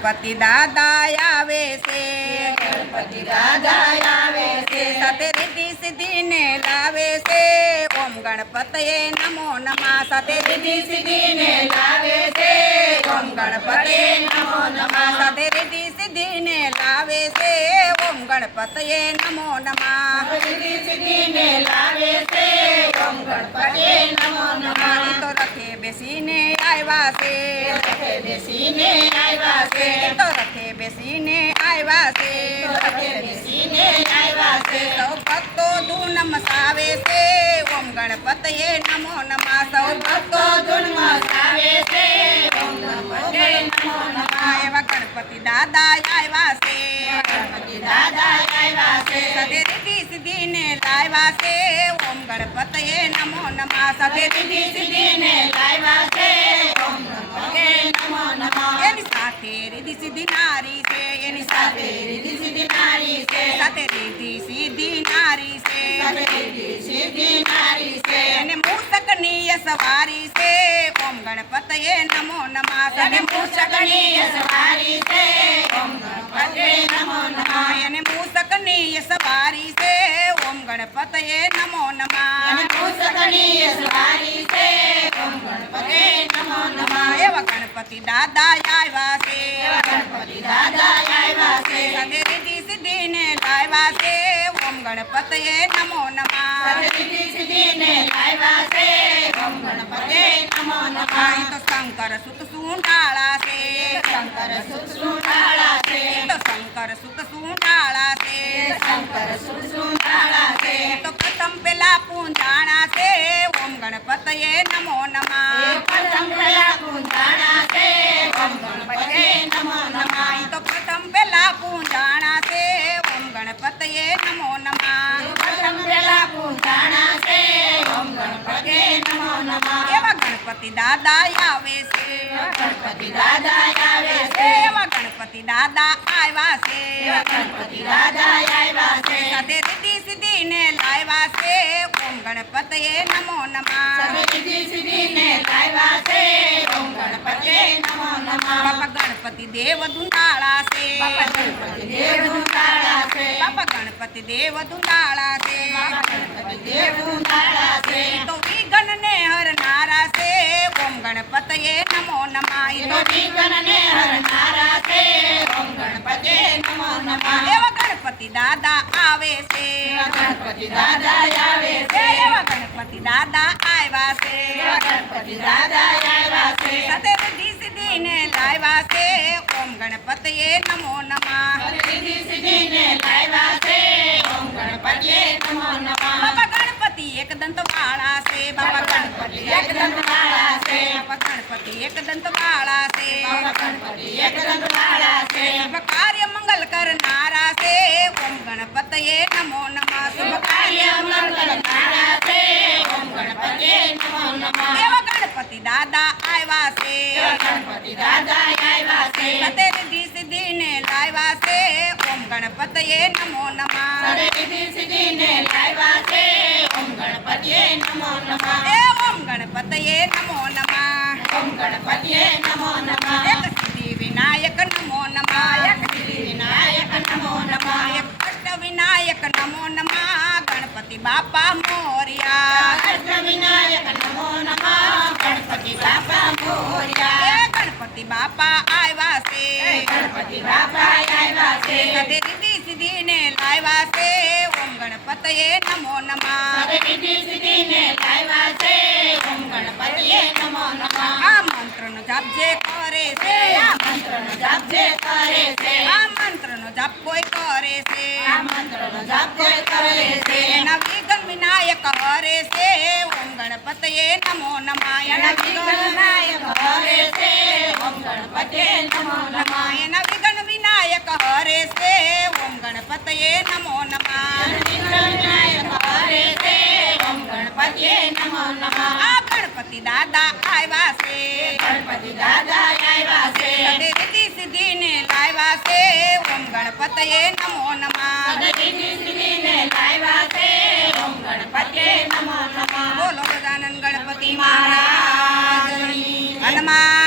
ગણપતિ દાદા આવે છે, ગણપતિ દાદા આવે છે, સાથે રીતિ સિદ્ધિ ને લાવે છે. ઓમ ગણપતયે નમો નમઃ, સાથે રીતિ સિદ્ધિ ને લાવે છે. ઓમ ગણપતે નમો નમઃ, સાથે રીતિ સિદ્ધિ ને લાવે છે. ઓમ ગણપતયે નમો નમઃ. રીતિ સિદ્ધિ ને લાવે છે. ઓમ ગણપતે નમો નમઃ. તો રથે બેસીને આવ્યા છે, રથે બેસીને આવ્યા છે, તો રથે બેસીને આવ્યા છે. રથે બેસીને આવ્યા છે. સૌ ભક્તો ધૂન મસાવે છે. ઓમ ગણપતયે નમો નમઃ. સૌ ભક્તો ધૂન મચાવે છે. ઓમ ગણપતે નમો નમઃ. એવા ગણપતિ દાદા આવ્યા છે, ગણપતિ દાદા આવ્યા છે, સાથે રીતિ સિદ્ધિ ને લાવ્યા છે. ઓમ ગણપતયે નમો નમઃ. સાથે રીતિ સિદ્ધિ ને લાવ્યા છે. ઓમ ગણપતે નમો નમઃ. એની સાથે રીતિ સિદ્ધિ નારી છે, એની સાથે સાથે રીતિ સિદ્ધિ નારી છે, સાથે રીતિ સિદ્ધિ નારી છે. સાથે રીતિ સિદ્ધિ નારી છે, એને મૂષકની સવારી છે. ઓમ ગણપતયે નમો નમઃ. અને સાથે મૂષકની સવારી છે. ઓમ ગણપતે નમો નમઃ. એને મૂષકની સવારી છે. ઓમ ગણપતયે નમો નમઃ. અને મૂષકની સવારી છે. ઓમ ગણપતે નમો નમઃ. એવા ગણપતિ દાદા આવ્યા છે, ગણપતિ દાદા આવ્યા છે, સાથે રીતિ સિદ્ધિ ને લાવ્યા છે. ઓમ ગણપતયે નમો નમઃ. સાથે રીતિ સિદ્ધિ ને લાવ્યા છે. ઓમ ગણપતે નમો નમઃ. અહીં તો શંકર સુત સુંડાળા છે, શંકર સુસુંડાળા છે, તો શંકર સુત સુંડાળા છે. શંકર સુસુંડાળા છે, તો પ્રથમ પેલા પૂંજાણા છે. ઓમ ગણપતયે નમો નમઃ. પ્રથમ કયા પૂંજાણા છે. ઓમ ગણપતે નમો નમઃ. અહીં તો પ્રથમ પેલા પૂંજાણા છે. ઓમ ગણપતયે નમો નમઃ. પ્રથમ પેલા પૂંજાણા છે. ઓમ ગણપતે નમો નમઃ. એવા ગણપતિ દાદા આવે છે, ગણપતિ દાદા આવે છે, એવા ગણપતિ દાદા આવ્યા છે. ગણપતિ દાદા આવ્યા છે, સાથે રીતિ સિદ્ધિ ને લાવ્યા છે. ઓમ ગણપતયે નમો નમઃ. રીતિ સિદ્ધિ ને લાવ્યા છે. ઓમ ગણપતે નમો નમઃ. બાપા ગણપતિ દેવ દુંદાળા છે, ગણપતિ દેવ દુંદાળા છે, બાપા ગણપતિ દેવ દુંદાળા છે. ગણપતિ દેવ દુંદાળા છે, તો વિઘ્ન ને હરનારા છે. ઓમ ગણપતયે નમો નમઃ. તો વિઘ્નને હરનારા છે. ઓમ ગણપતે નમો નમઃ. એવા ગણપતિ દાદા આવે છે, ગણપતિ દાદા આવે છે, એવા ગણપતિ દાદા આવ્યા છે. ગણપતિ દાદા આવ્યા છે, સાથે રીતિ સિદ્ધિ ને લાવ્યા છે. ઓમ ગણપતયે નમો નમઃ. રીતિ સિદ્ધિ ને લાવ્યા છે. ઓમ ગણપતે નમો નમઃ. બાપા ગણપતિ એક દંત વાળા છે, બાપા ગણપતિ એક દંતવાળા છે, બાપા ગણપતિ એક દંત વાળા છે. ગણપતિ એક દંતવાળા છે, શુભ કાર્ય મંગલ કરનારા છે. ઓમ ગણપતયે નમો નમઃ. શુભ કાર્ય કાર્ય મંગલ કરનારા છે. ઓમ ગણપતે નમો નમઃ. એવા ગણપતિ દાદા આવ્યા છે, ગણપતિ દાદા આવ્યા છે, સાથે રીતિ સિદ્ધિ ને લાવ્યા છે. ઓમ ગણપતયે નમો નમઃ. રીતિ સિદ્ધિ ને લાવ્યા છે. ઓમ ગણપતે નમો નમઃ. એ ઓમ ગણપતયે નમો નમઃ. ઓમ ગણપતે નમો નમઃ. એક સિદ્ધિ વિનાયક નમો નમઃ. એક સિદ્ધિ વિનાયક નમો નમઃ. અષ્ટ વિનાયક નમો નમઃ. ગણપતિ બાપા મોર્યા. અષ્ટ વિનાયક નમો નમઃ. ગણપતિ બાપા મોર્યા. એ ગણપતિ બાપા આવ્યા છે, ગણપતિ બાપા આવ્યા છે, સાથે રીતિ સિદ્ધિ ને લાવ્યા છે. ઓમ ગણપતયે નમો નમઃ. રીતિ સિદ્ધિ ને લાવ્યા છે. ઓમ ગણપતિએ નમો નમઃ. આ મંત્રનો જાપ જે કરે છે, આ મંત્રનો જાપ જે કરે છે, આ મંત્રનો જાપ કોઈ કરે છે. આ મંત્રનો જાપ કોઈ કરે છે, એના વિઘ્ન વિનાયક હરે છે. ઓમ ગણપતયે નમો નમઃ. એના વિઘ્ન વિઘ્ન વિનાયક હરે છે. ઓમ ગણપતે નમો નમઃ. એના વિઘ્ન વિનાયક હરે છે. ઓમ ગણપતયે નમો નમઃ. વિઘ્ન વિનાયક હરે છે. ઓમ ગણપતિએ નમો નમઃ. આ ગણપતિ દાદા આવ્યા છે, ગણપતિ દાદા આવ્યા છે, સાથે રીતિ સિદ્ધિ ને લાવ્યા છે. ઓમ ગણપતયે નમો નમઃ. રીતિ સિદ્ધિ ને લાવ્યા છે. ઓમ ગણપતિએ નમો નમઃ. બોલો ગજાનન ગણપતિ મહારાજની હનુમાન